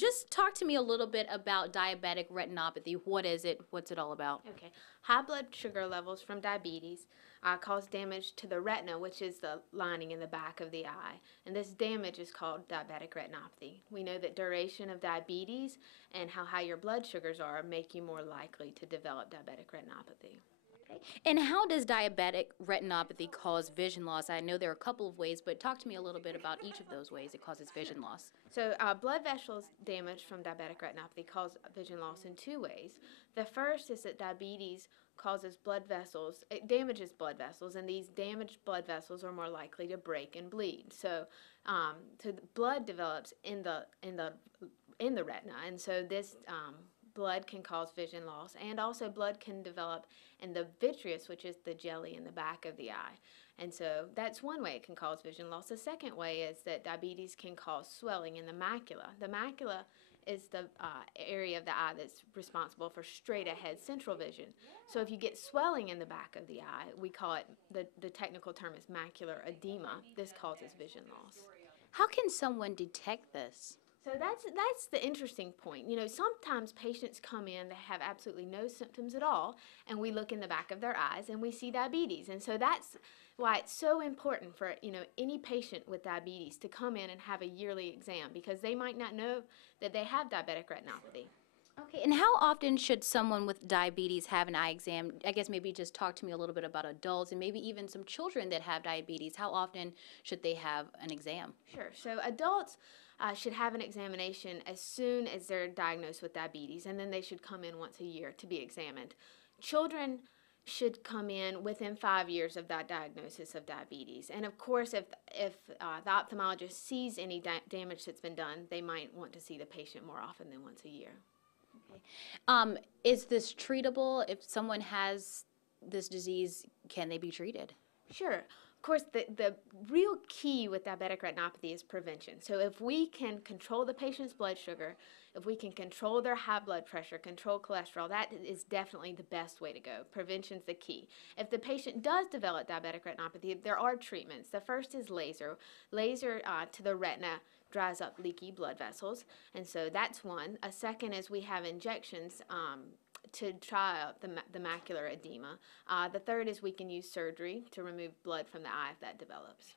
just talk to me a little bit about diabetic retinopathy. What is it? What's it all about? Okay. High blood sugar levels from diabetes cause damage to the retina, which is the lining in the back of the eye. And this damage is called diabetic retinopathy. We know that duration of diabetes and how high your blood sugars are make you more likely to develop diabetic retinopathy. Okay. And how does diabetic retinopathy cause vision loss? I know there are a couple of ways, but talk to me a little bit about each of those ways it causes vision loss. So blood vessels damaged from diabetic retinopathy cause vision loss in two ways. The first is that diabetes causes blood vessels, it damages blood vessels, and these damaged blood vessels are more likely to break and bleed. So the blood develops in the retina, and so this blood can cause vision loss, and also blood can develop in the vitreous, which is the jelly in the back of the eye. And so that's one way it can cause vision loss. The second way is that diabetes can cause swelling in the macula. The macula is the area of the eye that's responsible for straight ahead central vision. So if you get swelling in the back of the eye, we call it, the technical term is macular edema. This causes vision loss. How can someone detect this? So that's the interesting point. You know, sometimes patients come in, they have absolutely no symptoms at all, and we look in the back of their eyes and we see diabetes. And so that's why it's so important for, any patient with diabetes to come in and have a yearly exam, because they might not know that they have diabetic retinopathy. Okay, and how often should someone with diabetes have an eye exam? I guess maybe just talk to me a little bit about adults and maybe even some children that have diabetes. How often should they have an exam? Sure. So adults should have an examination as soon as they're diagnosed with diabetes, and then they should come in once a year to be examined. Children should come in within 5 years of that diagnosis of diabetes. And of course, if the ophthalmologist sees any damage that's been done, they might want to see the patient more often than once a year. Okay. Is this treatable? If someone has this disease, can they be treated? Sure. Of course, the real key with diabetic retinopathy is prevention. So if we can control the patient's blood sugar, if we can control their high blood pressure, control cholesterol, that is definitely the best way to go. Prevention's the key. If the patient does develop diabetic retinopathy, there are treatments. The first is laser. Laser to the retina dries up leaky blood vessels, and so that's one. A second is we have injections to try out the macular edema. The third is we can use surgery to remove blood from the eye if that develops.